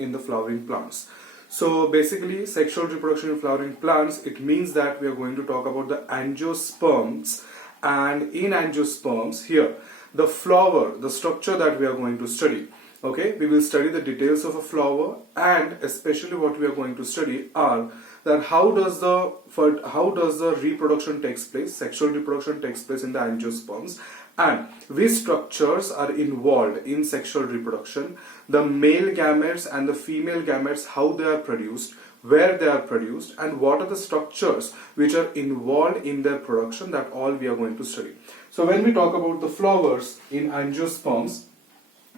reproduction in the flowering plants. So basically, sexual reproduction in flowering plants, it means that we are going to talk about the angiosperms, and in angiosperms here, the flower, the structure that we are going to study. Okay, we will study the details of a flower, and especially what we are going to study are that how does the reproduction takes place, sexual reproduction takes place in the angiosperms, and which structures are involved in sexual reproduction, the male gametes and the female gametes, how they are produced, where they are produced, and what are the structures which are involved in their production. That all we are going to study. So when we talk about the flowers in angiosperms,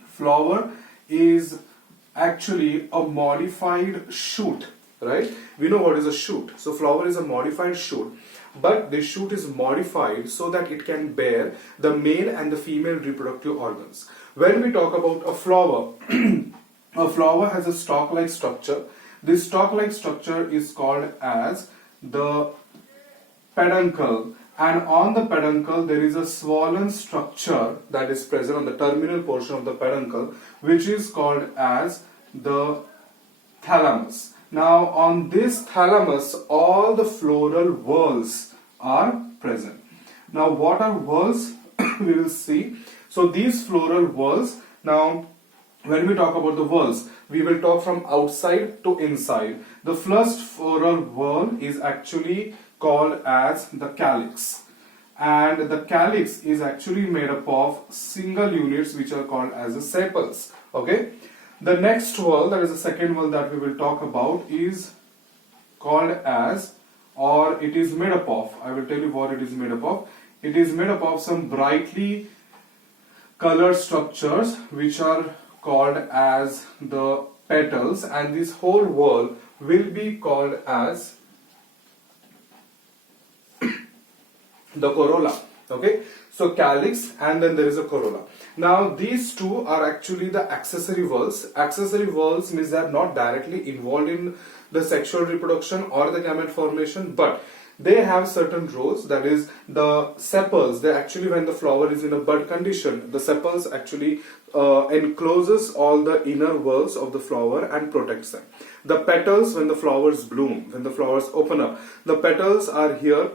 flower is actually a modified shoot, right? We know what is a shoot. So flower is a modified shoot, but the shoot is modified so that it can bear the male and the female reproductive organs. When we talk about a flower, a flower has a stalk-like structure. This stalk-like structure is called as the peduncle, and on the peduncle there is a swollen structure that is present on the terminal portion of the peduncle, which is called as the thalamus. Now on this thalamus, all the floral whorls are present. Now what are whorls? We will see. So these floral whorls, now when we talk about the whorls, we will talk from outside to inside. The first floral whorl is actually called as the calyx, and the calyx is actually made up of single units which are called as the sepals. Okay, the next whorl, that is the second whorl that we will talk about, is called as, or it is made up of, I will tell you what it is made up of. It is made up of some brightly colored structures which are called as the petals, and this whole whorl will be called as the corolla. Okay, so calyx, and then there is a corolla. Now these two are actually the accessory whorls. Accessory whorls means they are not directly involved in the sexual reproduction or the gamete formation, but they have certain roles. That is, the sepals, they actually, when the flower is in a bud condition, the sepals actually encloses all the inner walls of the flower and protects them. The petals, when the flowers bloom, when the flowers open up, the petals are here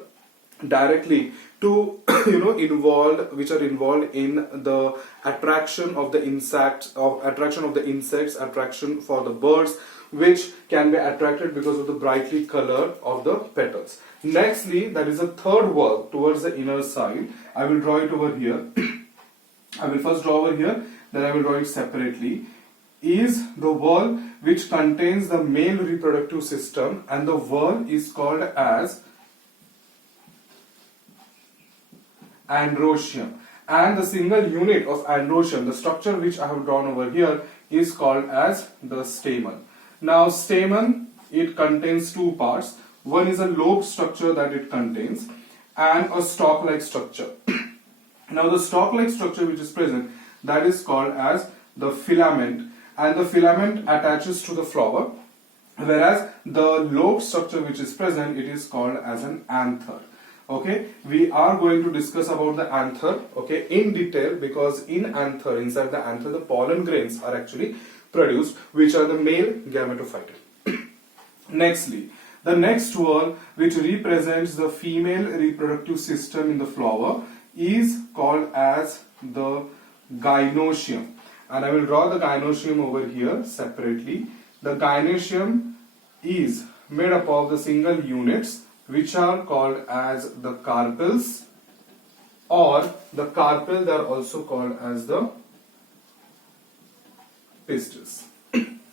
directly to involved, which are involved in the attraction of the insects, attraction for the birds, which can be attracted because of the brightly color of the petals. Nextly, there is a third whorl towards the inner side. I will draw it over here. I will first draw over here, then I will draw it separately. Is the whorl which contains the male reproductive system, and the whorl is called as androecium, and the single unit of androecium, the structure which I have drawn over here, is called as the stamen. Now stamen, it contains two parts. One is a lobe structure that it contains, and a stalk-like structure. Now the stalk-like structure which is present, that is called as the filament, and the filament attaches to the flower, whereas the lobe structure which is present, it is called as an anther. Okay, we are going to discuss about the anther, okay, in detail, because in anther, inside the anther, the pollen grains are actually produced, which are the male gametophyte. Nextly, the next whorl, which represents the female reproductive system in the flower, is called as the gynosium, and I will draw the gynosium over here separately. The gynosium is made up of the single units which are called as the carpels, or the carpel, they are also called as the pistils.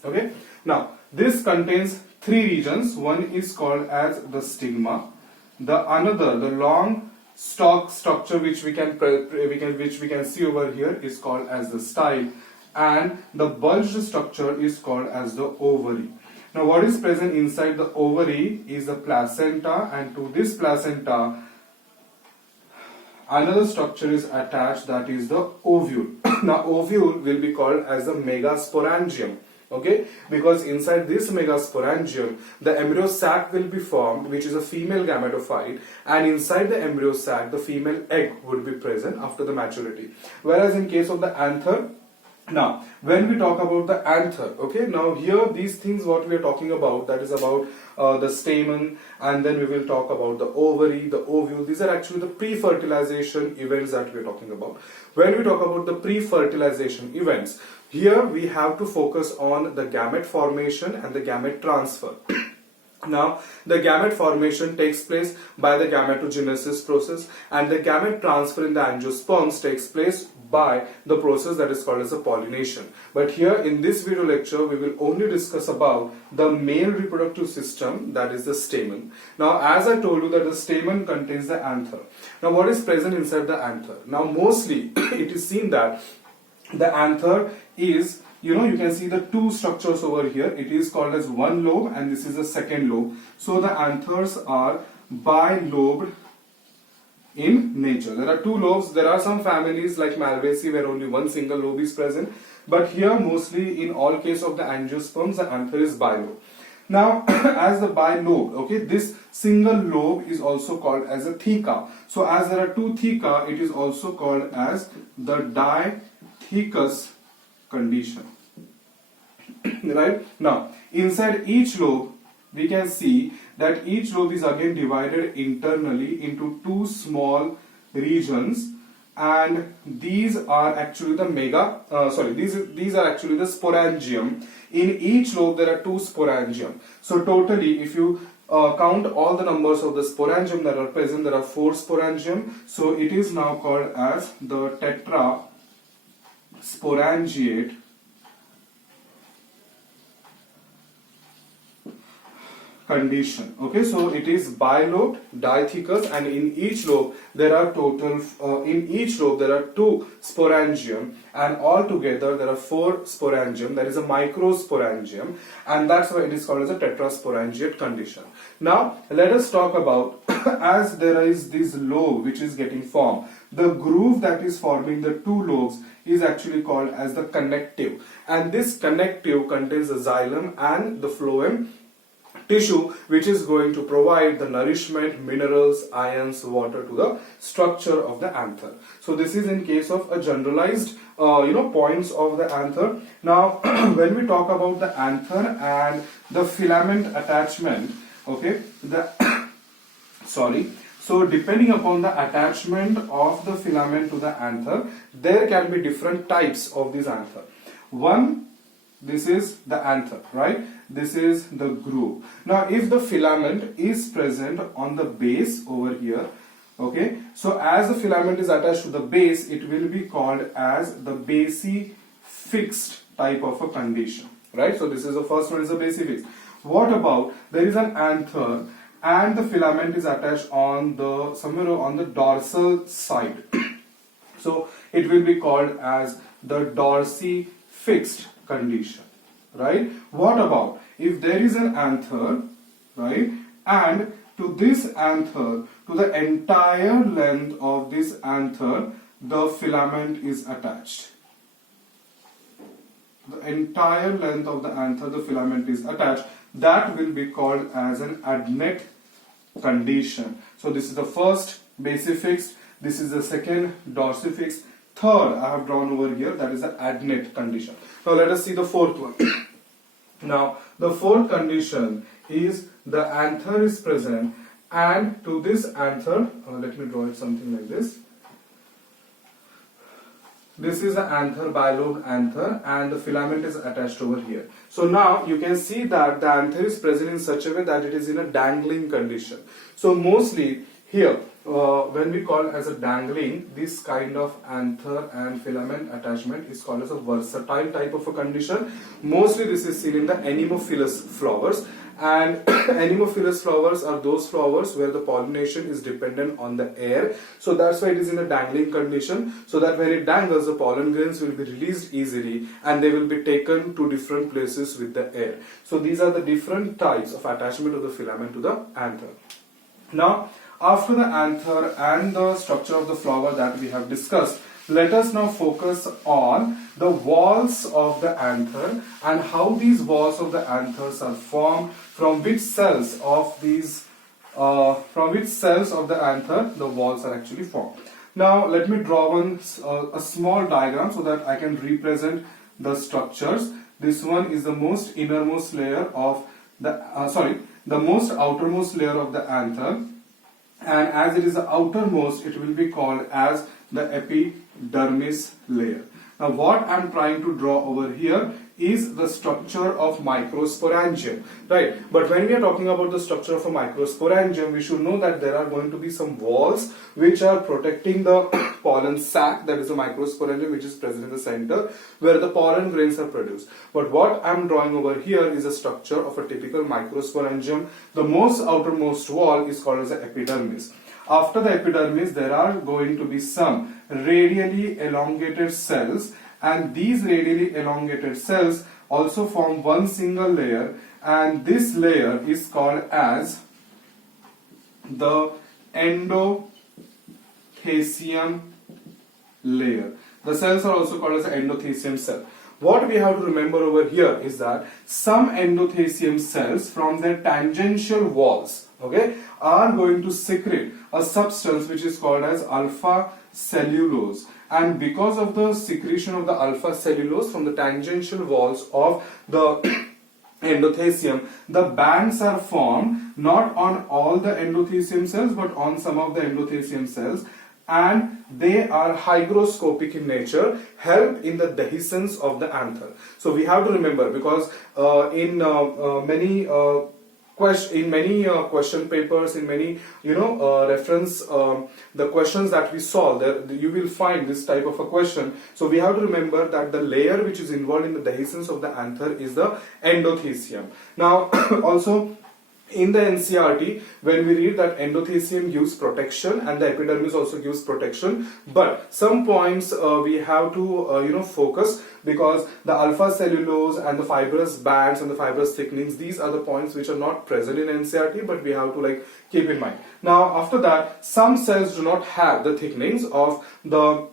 Okay, now this contains three regions. One is called as the stigma, the long stalk structure which we can see over here is called as the style, and the bulged structure is called as the ovary. Now what is present inside the ovary is the placenta, and to this placenta another structure is attached, that is the ovule. Now ovule will be called as the megasporangium, okay, because inside this megasporangium the embryo sac will be formed, which is a female gametophyte, and inside the embryo sac the female egg would be present after the maturity. Whereas in case of the anther, Now, when we talk about the anther, okay, now here these things what we are talking about, that is about the stamen, and then we will talk about the ovary, the ovule. These are actually the pre-fertilization events that we are talking about. When we talk about the pre-fertilization events, here we have to focus on the gamete formation and the gamete transfer. Now, the gamete formation takes place by the gametogenesis process, and the gamete transfer in the angiosperms takes place by the process that is called as a pollination. But here in this video lecture, we will only discuss about the male reproductive system, that is the stamen. Now, as I told you that the stamen contains the anther. Now, what is present inside the anther? Now, mostly it is seen that the anther is, you can see the two structures over here. It is called as one lobe, and this is the second lobe. So the anthers are bilobed in nature. There are two lobes. There are some families like Malvaceae where only one single lobe is present, but here mostly in all case of the angiosperms, the anther is bilobed. Now, as the bilobe, okay, this single lobe is also called as a theca. So as there are two theca, it is also called as the dithecous condition. Right? Now, inside each lobe, we can see that each lobe is again divided internally into two small regions, and these are actually the these are actually the sporangium. In each lobe there are two sporangium. So totally, if you count all the numbers of the sporangium that are present, there are 4 sporangium. So it is now called as the tetrasporangiate condition. Okay, so it is bilobed, dithecous, and in each lobe there are total in each lobe there are 2 sporangium, and all together there are 4 sporangium. There is a microsporangium, and that's why it is called as a tetrasporangiate condition. Now let us talk about as there is this lobe which is getting formed, the groove that is forming the 2 lobes is actually called as the connective, and this connective contains the xylem and the phloem tissue, which is going to provide the nourishment, minerals, ions, water to the structure of the anther. So this is in case of a generalized points of the anther. Now when we talk about the anther and the filament attachment, okay, so depending upon the attachment of the filament to the anther, there can be different types of this anther. One, this is the anther, right? This is the groove. Now if the filament is present on the base over here, okay, so as the filament is attached to the base, it will be called as the basi-fixed type of a condition, right? So this is the first one, is the basi-fixed. What about there is an anther and the filament is attached on the somewhere on the dorsal side? So it will be called as the dorsi-fixed condition, right? What about if there is an anther, right, and to this anther, to the entire length of this anther, the filament is attached. The entire length of the anther, the filament is attached. That will be called as an adnate condition. So this is the first basi-fixed, this is the second dorsi-fixed, third I have drawn over here, that is the adnate condition. Now let us see the fourth one. Now the fourth condition is the anther is present, and to this anther, let me draw it something like this. This is the anther, bilobe anther, and the filament is attached over here. So now you can see that the anther is present in such a way that it is in a dangling condition. So mostly here, when we call as a dangling, this kind of anther and filament attachment is called as a versatile type of a condition. Mostly this is seen in the anemophilous flowers, and anemophilous flowers are those flowers where the pollination is dependent on the air. So that's why it is in a dangling condition, so that when it dangles, the pollen grains will be released easily and they will be taken to different places with the air. So these are the different types of attachment of the filament to the anther. Now after the anther and the structure of the flower that we have discussed, let us now focus on the walls of the anther and how these walls of the anthers are formed, from which cells of the anther the walls are actually formed. Now let me draw a small diagram so that I can represent the structures. This one is the most innermost layer of the most outermost layer of the anther, and as it is the outermost, it will be called as the epidermis layer. Now what I am trying to draw over here is the structure of microsporangium, right? But when we are talking about the structure of a microsporangium, we should know that there are going to be some walls which are protecting the pollen sac, that is a microsporangium, which is present in the center where the pollen grains are produced. But what I am drawing over here is a structure of a typical microsporangium. The most outermost wall is called as the epidermis. After the epidermis, there are going to be some radially elongated cells, and these radially elongated cells also form one single layer, and this layer is called as the endothecium layer. The cells are also called as the endothecium cell. What we have to remember over here is that some endothecium cells from their tangential walls, okay, are going to secrete a substance which is called as alpha cellulose, and because of the secretion of the alpha cellulose from the tangential walls of the endothecium, the bands are formed not on all the endothecium cells but on some of the endothecium cells, and they are hygroscopic in nature, help in the dehiscence of the anther. So we have to remember, because in many question papers, in many reference the questions that we solve, there you will find this type of a question. So we have to remember that the layer which is involved in the dehiscence of the anther is the endothecium. Now also in the NCERT, when we read that endothecium gives protection and the epidermis also gives protection, but some points we have to focus, because the alpha cellulose and the fibrous bands and the fibrous thickenings, these are the points which are not present in NCERT, but we have to keep in mind. Now after that, some cells do not have the thickenings of the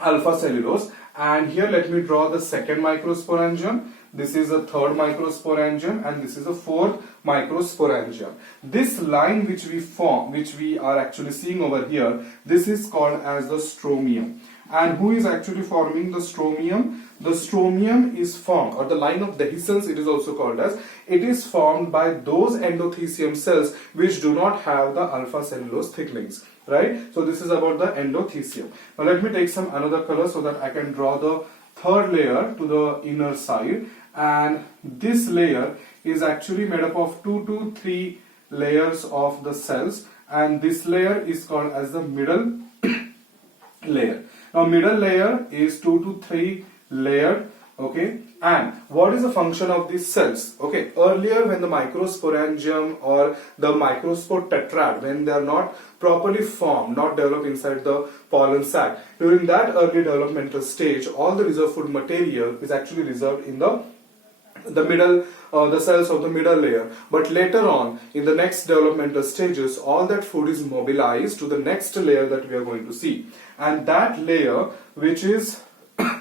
alpha cellulose, and here let me draw the second microsporangium. This is the third microsporangium, and this is the fourth microsporangium. This line which we form, which we are actually seeing over here, this is called as the stromium. And who is actually forming the stromium? The stromium is formed, or the line of dehiscence it is also called as, it is formed by those endothecium cells which do not have the alpha cellulose thickenings, right? So this is about the endothecium. Now let me take some another color so that I can draw the third layer to the inner side, and this layer is actually made up of 2 to 3 layers of the cells, and this layer is called as the middle layer. Now middle layer is 2 to 3 layered, okay, and what is the function of these cells? Okay, earlier when the microsporangium or the microspore tetrad, when they are not properly formed, not developed inside the pollen sac, during that early developmental stage, all the reserve food material is actually reserved in the middle, the cells of the middle layer. But later on, in the next developmental stages, all that food is mobilized to the next layer that we are going to see, and that layer which is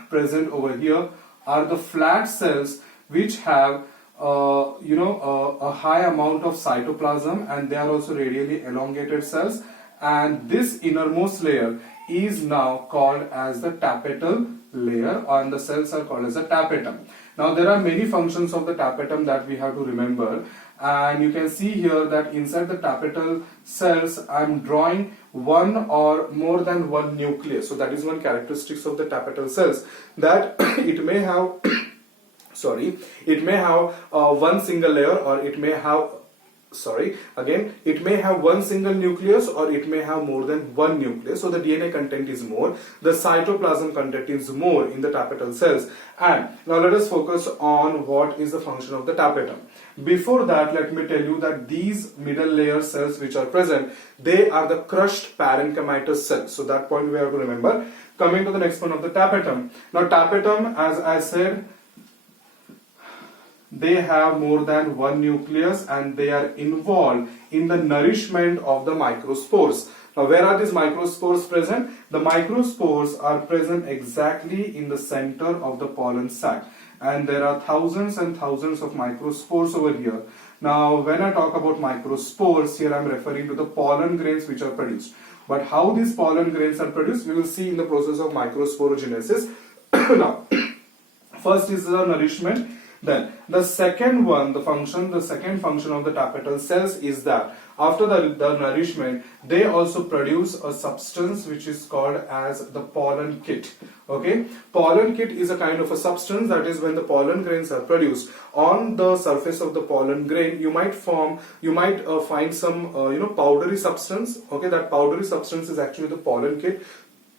present over here are the flat cells which have a high amount of cytoplasm, and they are also radially elongated cells, and this innermost layer is now called as the tapetal layer, and the cells are called as the tapetum. Now there are many functions of the tapetum that we have to remember, and you can see here that inside the tapetal cells I am drawing one or more than one nucleus. So that is one characteristics of the tapetal cells, that it may have one single layer, or it may have it may have one single nucleus, or it may have more than one nucleus. So the DNA content is more, the cytoplasm content is more in the tapetal cells. And now let us focus on what is the function of the tapetum. Before that, let me tell you that these middle layer cells which are present, they are the crushed parenchymatous cells. So that point we have to remember. Coming to the next one of the tapetum. Now tapetum, as I said, they have more than one nucleus, and they are involved in the nourishment of the microspores. Now where are these microspores present? The microspores are present exactly in the center of the pollen sac, and there are thousands and thousands of microspores over here. Now when I talk about microspores, here I am referring to the pollen grains which are produced. But how these pollen grains are produced, we will see in the process of microsporogenesis. Now, first is the nourishment. Then the second one, the second function of the tapetal cells is that after the nourishment, they also produce a substance which is called as the pollen kit. Okay, pollen kit is a kind of a substance, that is when the pollen grains are produced on the surface of the pollen grain, you might find some powdery substance. Okay, that powdery substance is actually the pollen kit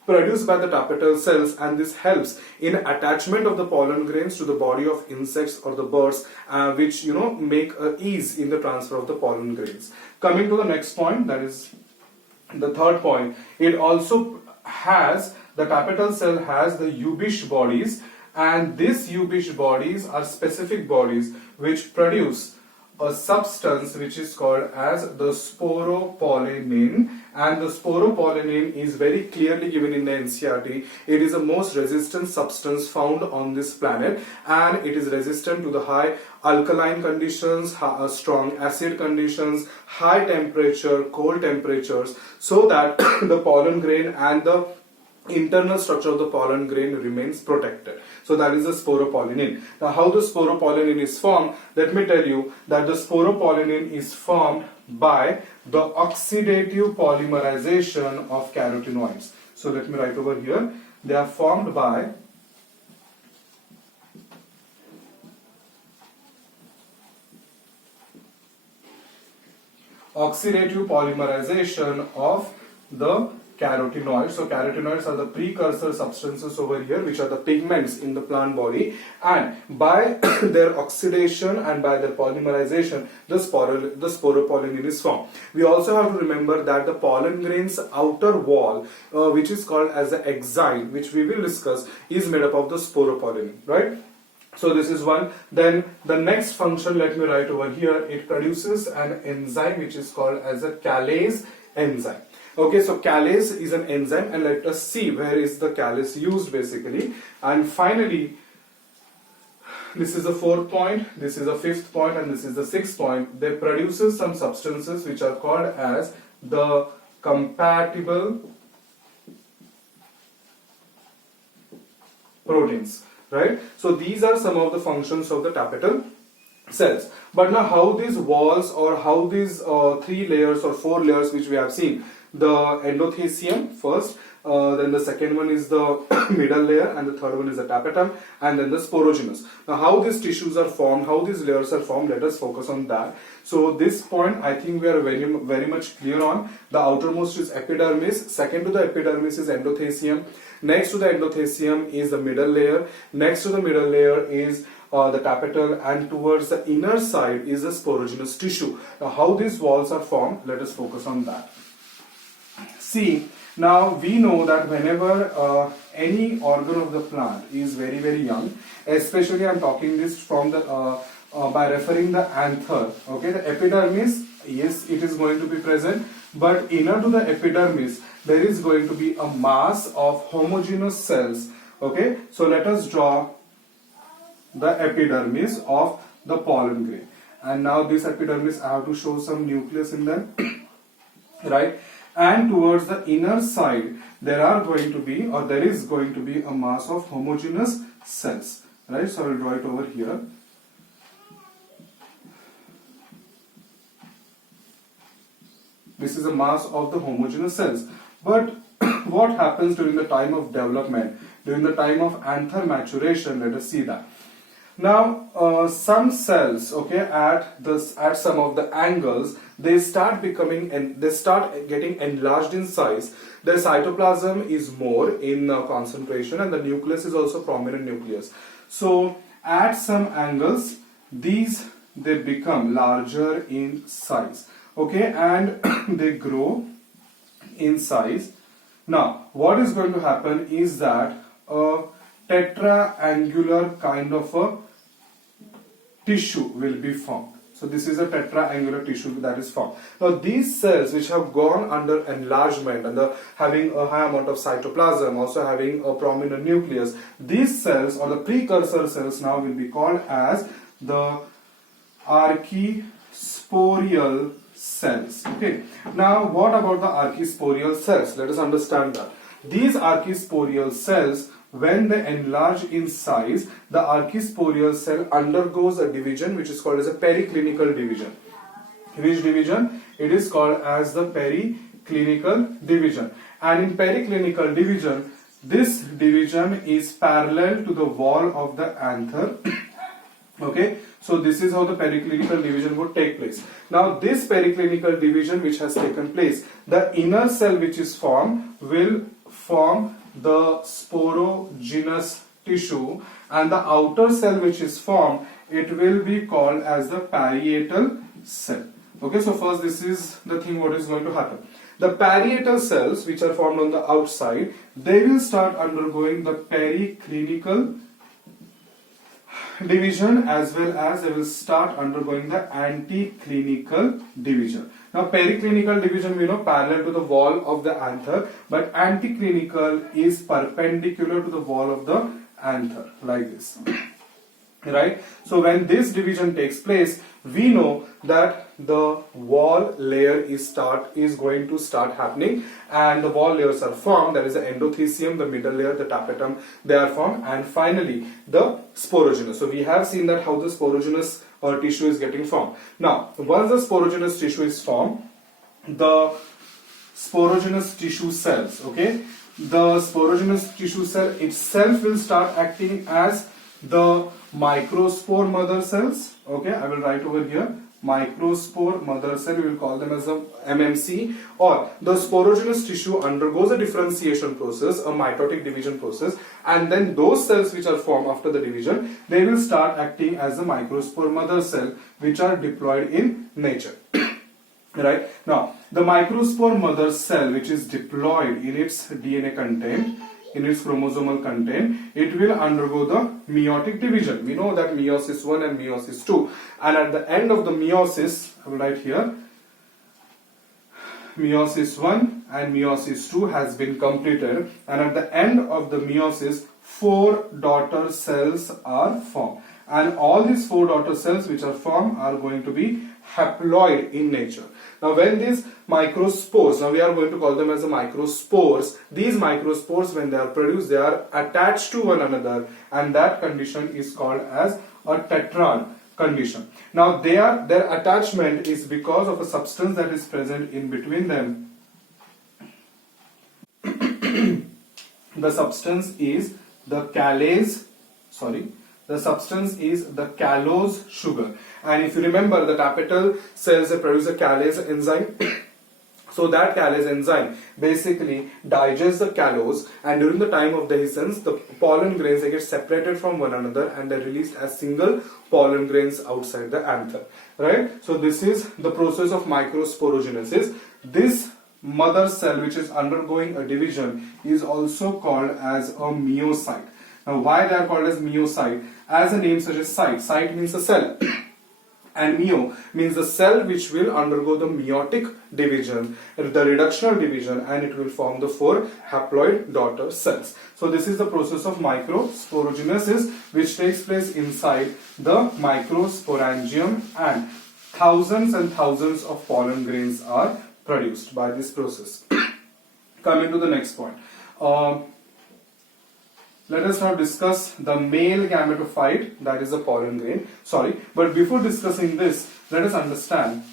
produced by the tapetal cells, and this helps in attachment of the pollen grains to the body of insects or the birds, which make ease in the transfer of the pollen grains. Coming to the next point, that is the third point, it also has, the tapetal cell has the Yubish bodies, and these Yubish bodies are specific bodies which produce a substance which is called as the Sporopolyme, and the Sporopolyme is very clearly given in the NCERT. It is the most resistant substance found on this planet, and it is resistant to the high alkaline conditions, strong acid conditions, high temperature, cold temperatures, so that the pollen grain and the internal structure of the pollen grain remains protected. So that is the Sporopolyme. Now how the Sporopolyme is formed, let me tell you that the Sporopolyme is formed by the oxidative polymerization of carotenoids. So let me write over here, they are formed by oxidative polymerization of the carotenoids. So carotenoids are the precursor substances over here, which are the pigments in the plant body, and by their oxidation and by their polymerization, the Sporopolyme is formed. We also have to remember that the pollen grain's outer wall, which is called as the exile, which we will discuss, is made up of the Sporopolyme, right? So this is one. Then the next function, let me write over here, it produces an enzyme which is called as a Calyx enzyme. Okay, so Calyx is an enzyme, and let us see where is the Calyx used basically. And finally, this is the fourth point, this is the fifth point, and this is the sixth point. They produces some substances which are called as the compatible proteins, right? So these are some of the functions of the tapetal cells. But now how these walls, or how these 3 layers or 4 layers which we have seen, the endothecium first, then the second one is the middle layer, and the third one is the tapetum, and then the sporogenous. Now how these tissues are formed, how these layers are formed, let us focus on that. So this point I think we are very much clear on. The outermost is epidermis, second to the epidermis is endothecium, next to the endothecium is the middle layer, next to the middle layer is the tapetal, and towards the inner side is the sporogenous tissue. Now how these walls are formed, let us focus on that. See, now we know that whenever any organ of the plant is very young, especially I am talking this from the by referring the anther. Okay, the epidermis, yes, it is going to be present, but inner to the epidermis there is going to be a mass of homogeneous cells. Okay, so let us draw the epidermis of the pollen grain, and now this epidermis I have to show some nucleus in them, right? And towards the inner side there is going to be a mass of homogeneous cells, right? So I will draw it over here. This is a mass of the homogeneous cells. But what happens during the time of development, during the time of anther maturation? Let us see that. Now some cells, okay, at some of the angles, they start getting enlarged in size. The cytoplasm is more in concentration, and the nucleus is also prominent nucleus. So at some angles they become larger in size, okay, and they grow in size. Now what is going to happen is that a tetraangular kind of a tissue will be formed. So this is a tetraangular tissue that is formed. Now these cells which have gone under enlargement and having a high amount of cytoplasm, also having a prominent nucleus, these cells or the precursor cells now will be called as the Archae sporial cells. Okay. Now what about the archisporial cells? Let us understand that. These archisporial cells, when they enlarge in size, the archisporial cell undergoes a division which is called as a periclinical division. Which division? It is called as the periclinical division. And in periclinical division, this division is parallel to the wall of the anther. Okay, so this is how the periclinical division would take place. Now this periclinical division which has taken place, the inner cell which is formed will form the sporogenous tissue, and the outer cell which is formed, it will be called as the parietal cell. Okay, so first this is the thing what is going to happen. The parietal cells which are formed on the outside, they will start undergoing the periclinical division, as well as they will start undergoing the anticlinical division. Now periclinical division, we know, parallel to the wall of the anther, but anticlinical is perpendicular to the wall of the anther, like this. Right? So when this division takes place, we know that the wall layer is going to start happening, and the wall layers are formed. That is the endothecium, the middle layer, the tapetum, they are formed, and finally the sporogenous. So we have seen that how the sporogenous or tissue is getting formed. Now once the sporogenous tissue is formed, the sporogenous tissue cells, okay, the sporogenous tissue cell itself will start acting as the microspore mother cells. Okay, I will write over here microspore mother cell, we will call them as the MMC, or the sporogenous tissue undergoes a differentiation process, a mitotic division process, and then those cells which are formed after the division, they will start acting as the microspore mother cell, which are diploid in nature. Right? Now the microspore mother cell which is diploid in its DNA content, in its chromosomal content, it will undergo the meiotic division. We know that meiosis 1 and meiosis 2, and at the end of the meiosis, I will write here, meiosis 1 and meiosis 2 has been completed, and at the end of the meiosis, 4 daughter cells are formed, and all these 4 daughter cells which are formed are going to be haploid in nature. Now when these microspores, now we are going to call them as the microspores, these microspores, when they are produced, they are attached to one another, and that condition is called as a tetrad condition. Now their attachment is because of a substance that is present in between them. The substance is the callase, the substance is the callose sugar. And if you remember, the tapetal cells, they produce a callase enzyme. So that callase enzyme basically digests the callose, and during the time of dehiscence, the pollen grains, they get separated from one another and they are released as single pollen grains outside the anther. Right? So this is the process of microsporogenesis. This mother cell which is undergoing a division is also called as a meiocyte. Now why they are called as meiocyte? As the name suggests, cyte means a cell. And meo means the cell which will undergo the meiotic division, the reductional division, and it will form the 4 haploid daughter cells. So this is the process of microsporogenesis which takes place inside the microsporangium, and thousands and thousands of pollen grains are produced by this process. Coming to the next point. Let us now discuss the male gametophyte, that is the pollen grain. But before discussing this, let us understand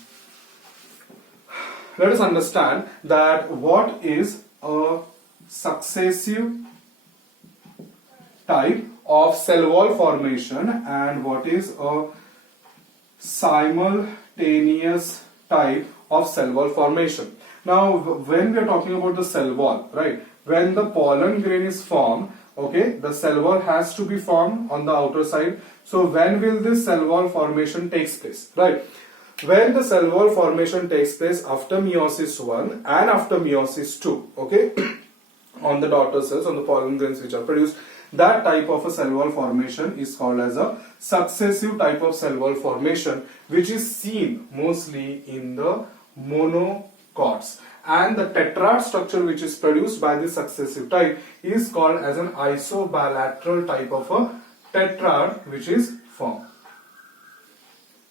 that what is a successive type of cell wall formation and what is a simultaneous type of cell wall formation. Now, when we are talking about the cell wall, right, when the pollen grain is formed, okay, the cell wall has to be formed on the outer side. So when will this cell wall formation takes place? Right. When the cell wall formation takes place after meiosis 1 and after meiosis 2, okay, on the daughter cells, on the pollen grains which are produced, that type of a cell wall formation is called as a successive type of cell wall formation, which is seen mostly in the monocots. And the tetrad structure which is produced by this successive type is called as an isobilateral type of a tetrad which is formed.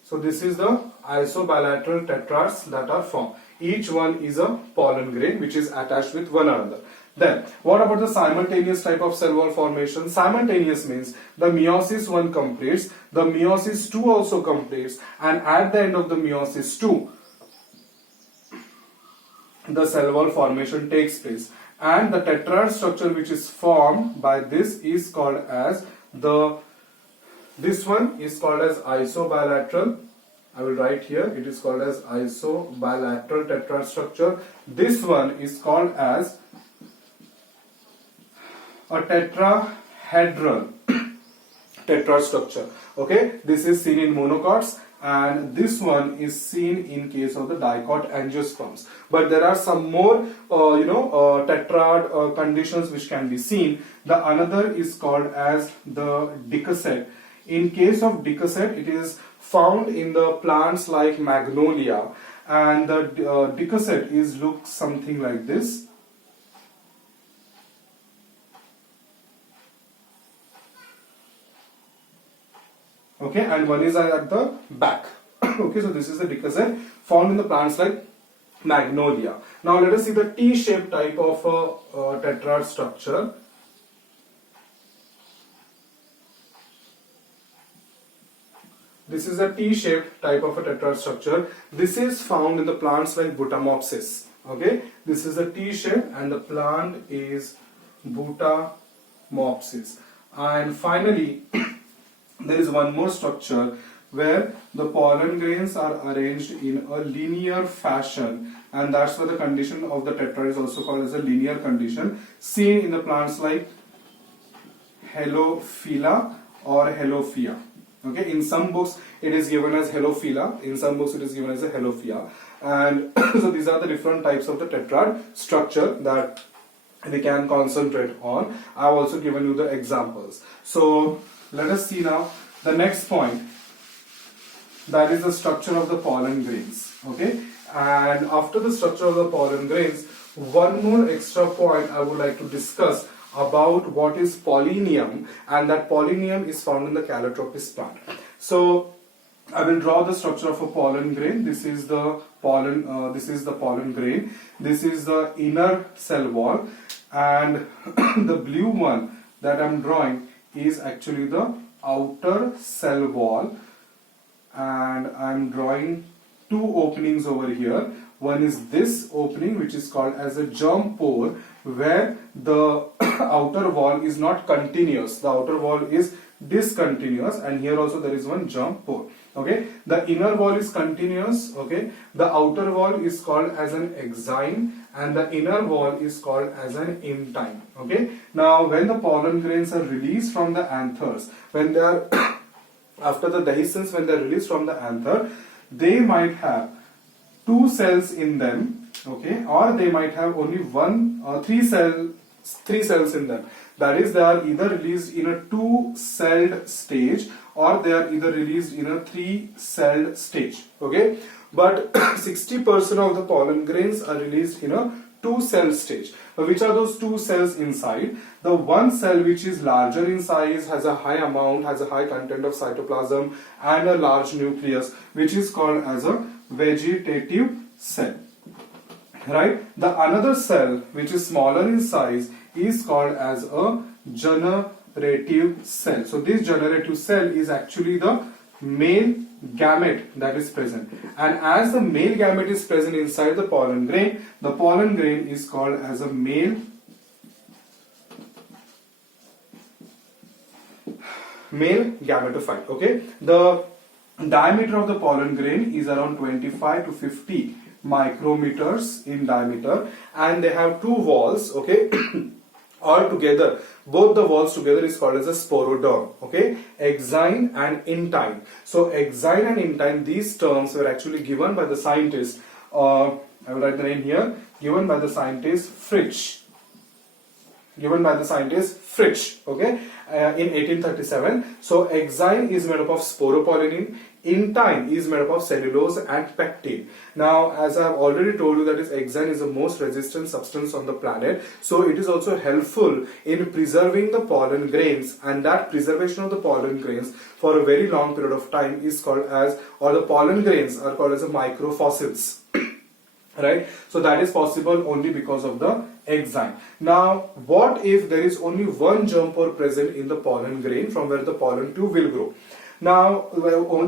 So this is the isobilateral tetrads that are formed. Each one is a pollen grain which is attached with one another. Then, what about the simultaneous type of cell wall formation? Simultaneous means the meiosis 1 completes, the meiosis 2 also completes, and at the end of the meiosis 2, the cell wall formation takes place. And the tetrad structure which is formed by this is called as this one is called as isobilateral. I will write here, it is called as isobilateral tetrad structure. This one is called as a tetrahedral tetrad structure. Okay, this is seen in monocots, and this one is seen in case of the dicot angiosperms. But there are some more tetrad conditions which can be seen. The another is called as the dicoset. In case of dicoset, it is found in the plants like magnolia, and the dicoset looks something like this. Okay, and one is at the back. Okay, so this is the dicoset found in the plants like magnolia. Now let us see the T-shaped type of tetrad structure. This is a T-shaped type of a tetrad structure. This is found in the plants like Butamopsis. Okay, this is a T-shape and the plant is Butamopsis. And finally, there is one more structure where the pollen grains are arranged in a linear fashion, and that's why the condition of the tetrad is also called as a linear condition, seen in the plants like Halophila or Halophia. Okay, in some books it is given as Halophila, in some books it is given as a Halophia, and so these are the different types of the tetrad structure that we can concentrate on. I have also given you the examples. So let us see now the next point, that is the structure of the pollen grains. Okay, and after the structure of the pollen grains, one more extra point I would like to discuss about what is pollinium, and that pollinium is found in the Calotropis plant. So I will draw the structure of a pollen grain. This is the pollen grain. This is the inner cell wall, and the blue one that I am drawing is actually the outer cell wall, and I am drawing two openings over here. One is this opening which is called as a germ pore, where the outer wall is not continuous, the outer wall is discontinuous, and here also there is one germ pore. Okay, the inner wall is continuous. Okay, the outer wall is called as an exine and the inner wall is called as an intine. Okay, now when the pollen grains are released from the anthers, when they are after the dehiscence, when they are released from the anther, they might have two cells in them. Okay, or they might have only one or three cells in them. That is, they are either released in a two-celled stage or they are either released in a three-celled stage. Okay, but 60% of the pollen grains are released in a two-cell stage. Which are those two cells inside? The one cell which is larger in size, has a high content of cytoplasm and a large nucleus, which is called as a vegetative cell. Right? The another cell which is smaller in size is called as a generative cell. So this generative cell is actually the male gamete that is present, and as the male gamete is present inside the pollen grain is called as a male gametophyte. Okay, the diameter of the pollen grain is around 25 to 50 micrometers in diameter, and they have two walls. Okay, all together, both the walls together is called as a sporoderm. Okay, exine and intine. So exine and intine, these terms were actually given by the scientist, I will write the name here, given by the scientist Fritsch. Okay, in 1837. So exine is made up of Sporopolyme, Intine is made up of cellulose and pectin. Now, as I have already told you, that is hexane is the most resistant substance on the planet. So it is also helpful in preserving the pollen grains, and that preservation of the pollen grains for a very long period of time is called as, or the pollen grains are called as, a microfossils. Right? So that is possible only because of the hexane. Now, what if there is only one germ pore present in the pollen grain from where the pollen tube will grow? Now,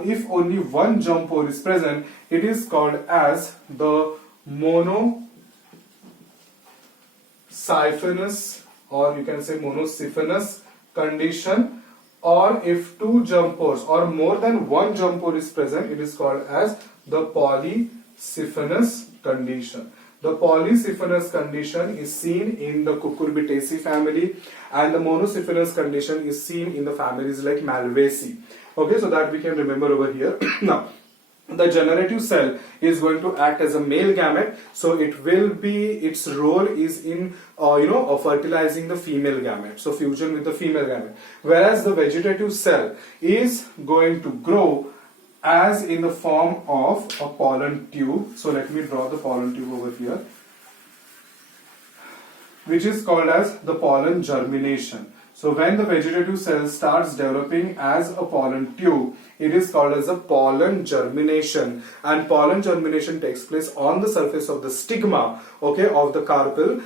if only one germ pore is present, it is called as the monosiphonous, or you can say monosiphonous condition. Or if two germ pores or more than one germ pore is present, it is called as the polysiphonous condition. The polysiphonous condition is seen in the Cucurbitaceae family, and the monosiphonous condition is seen in the families like Malvaceae. Okay, so that we can remember over here. Now, the generative cell is going to act as a male gamete, so it will be, its role is in fertilizing the female gamete, so fusion with the female gamete. Whereas the vegetative cell is going to grow as in the form of a pollen tube. So let me draw the pollen tube over here, which is called as the pollen germination. So when the vegetative cell starts developing as a pollen tube, it is called as a pollen germination, and pollen germination takes place on the surface of the stigma, okay, of the carpel,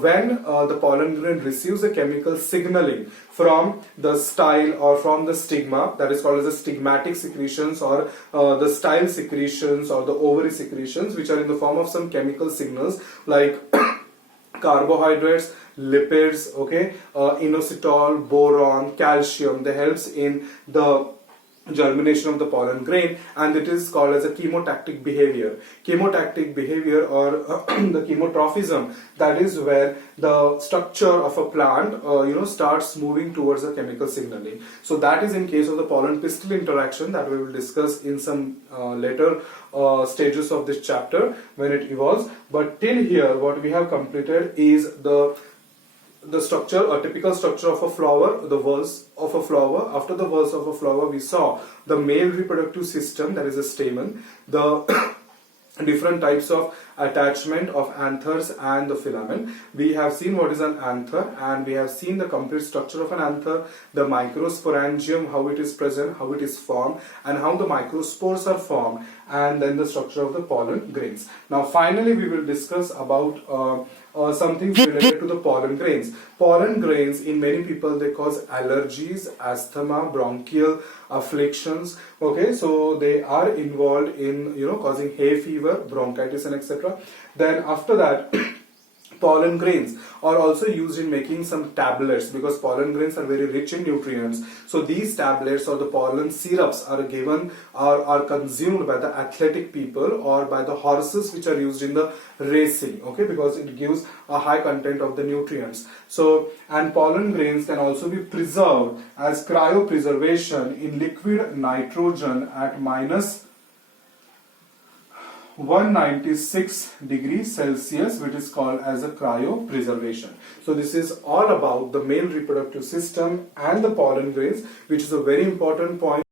when the pollen grain receives a chemical signaling from the style or from the stigma, that is called as the stigmatic secretions, or the style secretions, or the ovary secretions, which are in the form of some chemical signals like carbohydrates, lipids, okay, inositol, boron, calcium. They helps in the germination of the pollen grain, and it is called as a chemotactic behavior. Chemotactic behavior, or the chemotrophism, that is where the structure of a plant starts moving towards the chemical signaling. So that is in case of the pollen pistil interaction that we will discuss in some later stages of this chapter when it evolves. But till here what we have completed is the structure, a typical structure of a flower, the walls of a flower. After the walls of a flower, we saw the male reproductive system, that is a stamen, the different types of attachment of anthers and the filament. We have seen what is an anther, and we have seen the complete structure of an anther, the microsporangium, how it is present, how it is formed, and how the microspores are formed, and then the structure of the pollen grains. Now finally we will discuss about something related to the pollen grains. Pollen grains, in many people, they cause allergies, asthma, bronchial afflictions. Okay, so they are involved in causing hay fever, bronchitis, and etc. Then after that, pollen grains are also used in making some tablets, because pollen grains are very rich in nutrients. So these tablets or the pollen syrups are given or are consumed by the athletic people or by the horses which are used in the racing, okay, because it gives a high content of the nutrients. So, and pollen grains can also be preserved as cryopreservation in liquid nitrogen at minus 196 degrees Celsius, which is called as a cryopreservation. So this is all about the male reproductive system and the pollen grains, which is a very important point.